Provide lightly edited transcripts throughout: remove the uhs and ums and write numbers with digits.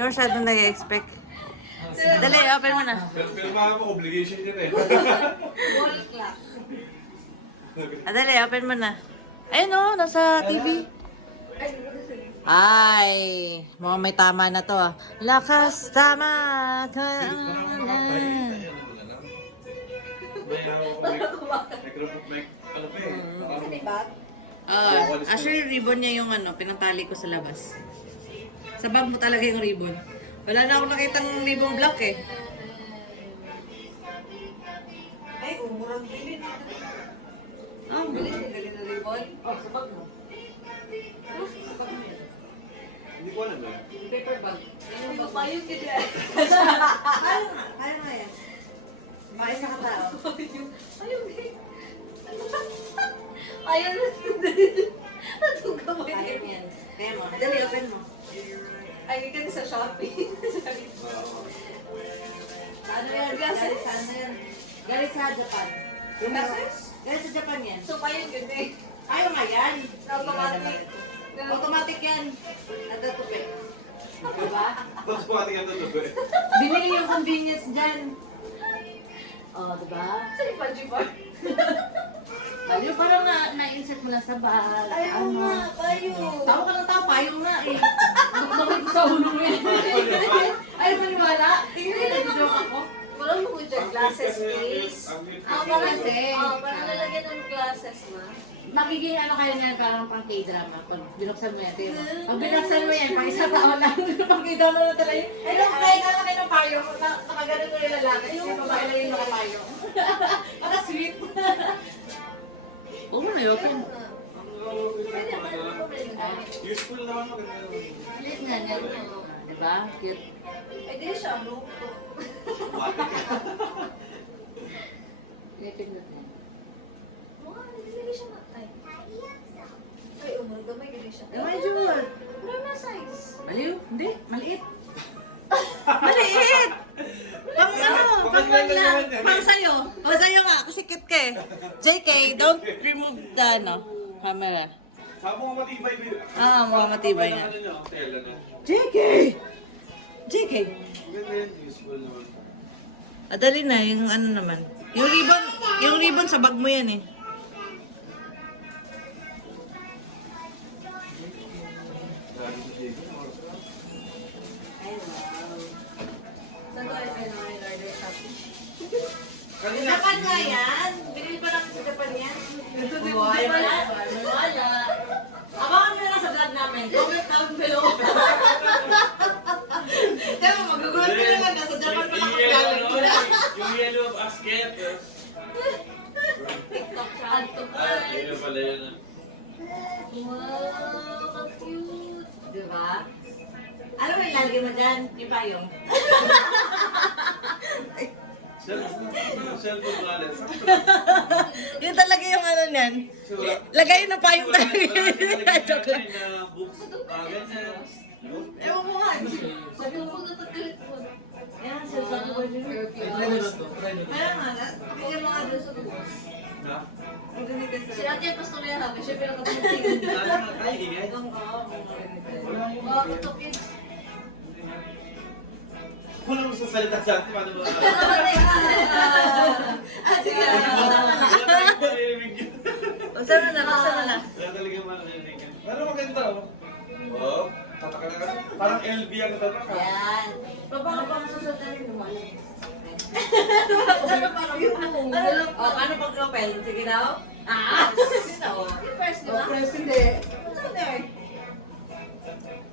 Ikaw masyadong nag-expect. Dali, open mo na. Pirmahan mo, obligation yun eh. Wall clock. Dali, open mo na. Ayun o, nasa TV. Ay, mukhang may tama na to ah. Lakas, tama ka na. May microphone, ano pa eh. Actually, ribbon niya yung ano, pinatali ko sa labas. Sa bag mo talaga yung ribbon. Wala na akong nakitang ribbon black eh. Ay, umurang bilin. Oh, Bilin, galing na ribbon. Oh, sa bag mo. Sa bag mo yan. Hindi ko alam eh. Paper bag. Ay, mapayog ka dyan. Kaya nga yan. Maisa ka tao. Ayun, ayun. Natuga mo Kaya yun. mo yan. Kaya mo. Dali, open mo. Ay, kasi sa Shopee. Ano yan? Galing sa ano yan? Galing sa Japan. Glasses? Galing sa Japan yan. So, payog yun eh. Ayaw nga yan. Automatic. Automatic yan. Natatupi. Diba? Tapos pati ka ito eh. Binili yung convenience dyan. Oh, diba? Saan yung Panji bar? Ayaw, parang na-insert mo lang sa bag. Ayaw nga, payog. Tawa ka ng tao, payong nga eh. Nakakit ko sa ulo mo yan. Ayaw maniwala. Tingnan mo joke ako. Walang mo dyan, glasses case. parang kasi. Parang lalagyan ng glasses na. Magiging ano kayo nga parang pang K-drama. Pag binuksan mo yan, tingnan mo. Pag binuksan mo yan, pang isang taon lang. Pang K-drama na talaga. Eh, nung kahit ano kayo ng payong, nakaganon mo yung lalaki. Yung babae lang yung nakapayong. Baka sweet. Oo, na-open. Pwede naman ako Useful naman maganda. Ulit nga niya. Diba? Cute. Ay, di siya, no? Pindot na. Mukha, nagdili siya na. Ay, umurag gamay, gano'n siya. Gamay, Jun. Ano na size? Maliw? Hindi, maliit. Maliit! Pang ano, pang lang. Pang sa'yo. O sa'yo nga, kasi cute ka eh. JK, don't remove the ano, camera. Saan mo matibay ba yun? Mga matibay nga. Ano nyo? Tela na. JK! JK! Maganda yun, useful naman. Dali na, yung ano naman. Yung ribbon sa bag mo yan eh. Saan ko kayo kayo order Shopee? Japan nga yan. Binili pa namin sa Japan yan. Ito din Oh, ko ayaw pala. pala. Wala. Abangan mo na lang sa vlog namin. Comment down below. Diba, magugulat ko naman. Nasa Japan pa lang Yung yellow basket. TikTok siya. Add to Ah, cart. yun pala yun. Wow, ang cute. Diba? Ano may lalagay mo dyan? Yung payong. Cellphone wallet. Yun talaga yung ano niyan. Lagay ng payong talaga. Books. Ganyan. Ewan ko nga. Sabi mo na tagkalit mo. Yan, sabi ko dyan. Kaya nga, bigyan mo nga doon sa bubos. Ang ganito sa... Si Ate yung pastor na habi. Siya pinakatulong. Wow, ito kids. Wala mo sa salita sa atin, paano ba? Sige. Buksan mo na, buksan mo na. Wala talaga makarinig yan. Pero maganda oh. Wow, tataka na ka. Parang LV ang tataka. Yan. Baba ka pang susundan yung lumalo. Paano pag propel? Sige daw. Yung first, di ba? Press hindi. What's on there?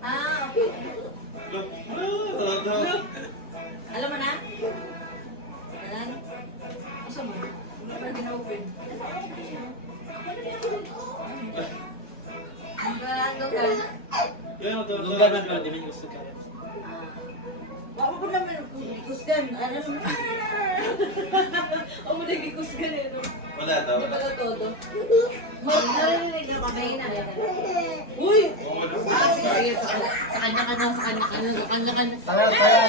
Ah, okay. Look. Alam mo na? Alam? Gusto mo? Hindi pa gina-open. Ang garando ka. Yan, ito. Lungga man ba, di ba gusto ka? Baka mo naman kusgan. Alam mo? Ako mo naging kusgan eh. No? Wala daw. Hindi pala todo. Narinig na kamay na. Uy! Oo, ano? Sige, sige. Sa kanya-kanya, sa kanya-kanya, sa kanya-kanya. Tara. Tara.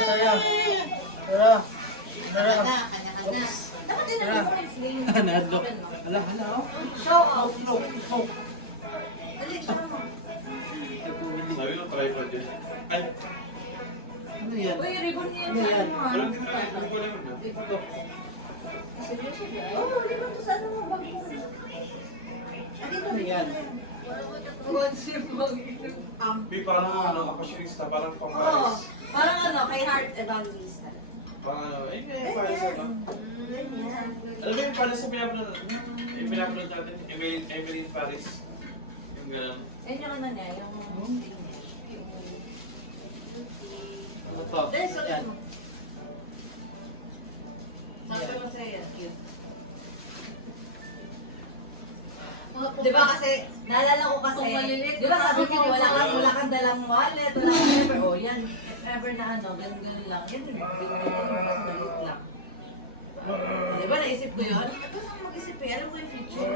Kanya-kanya. Dapat din naman mo yung sling. Nado. Hala, oh. Show off. Dali, show mo. Sabi ng tripod yun. Ay, Ano yan? Uy, ribbon niya Ano sa yan? ano ah. Pero hindi na, hindi ko alam na. Ito. Seryoso ba? Oo, ribbon to sa ano mo, bag mo. Ah, dito, Ano yan? Di parang ano, apasyonista, parang Oo, pang-Paris. parang ano, kay Heart Evangelista. Parang ano, eh, may Paris ano. Ganyan. Alam mo yung Paris sa pinapanood, yung pinapanood natin, Emily in Paris. Yung gano'n. Yan yung ano niya, yung... Ano to? Dahil sa Yan. Sabi ko sa'yo, cute. Di ba kasi, naalala ko kasi, Kung maliliit, di ba sabi ko, parang wala kang dalang wallet, wala kang paper. O yan, if ever na ano, ganun lang. Yan yung mas maliit lang. Di ba naisip ko yun? Ito saan mag-isip eh, alam mo yung future.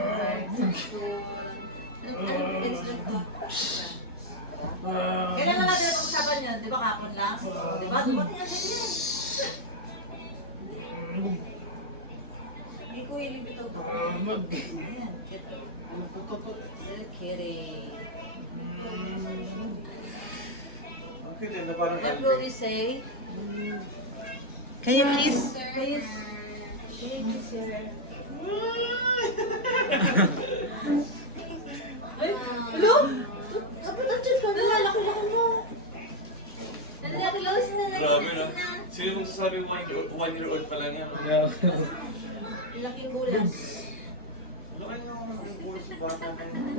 Instant thought. Kailan na natin pag-usapan yun? Di ba kapon lang? Di ba? Dumating ang ganyan. Hindi ko ilibitaw to. Ayan, cute. So kitty. Okay din, na parang What will we say? Can you kiss? Can you kiss your... Ay, hello? Kapit ang chat ka na, laki-laki mo. Laki-laki na, Grabe na. Sino mong sasabi 1-year-old pa lang yan? Laking bulas. Ano kaya naman ang bulas sa bata na yun?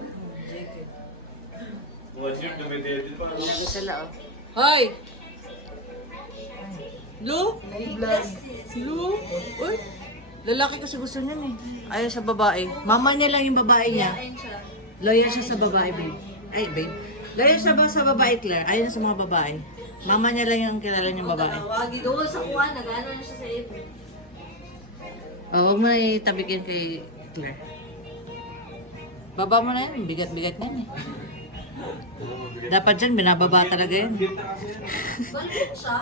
1 year, dumidedi pa. Lagi sila oh. Hoy! Blue? Blue? Uy! Lalaki kasi gusto niya eh. Ayaw sa babae. Mama niya lang yung babae niya. Ayun siya. Loyal siya sa babae, babe. Ay, babe. Loyal siya ba sa babae, Claire? Ayaw na sa mga babae. Mama niya lang yung kilala niyang babae. Tawagi doon sa kuha, nag-ano na siya sa ipon. Oh, wag mo na itabikin kay Claire. Baba mo na yan. Bigat-bigat niyan eh. Dapat dyan, binababa talaga yan. Balik siya.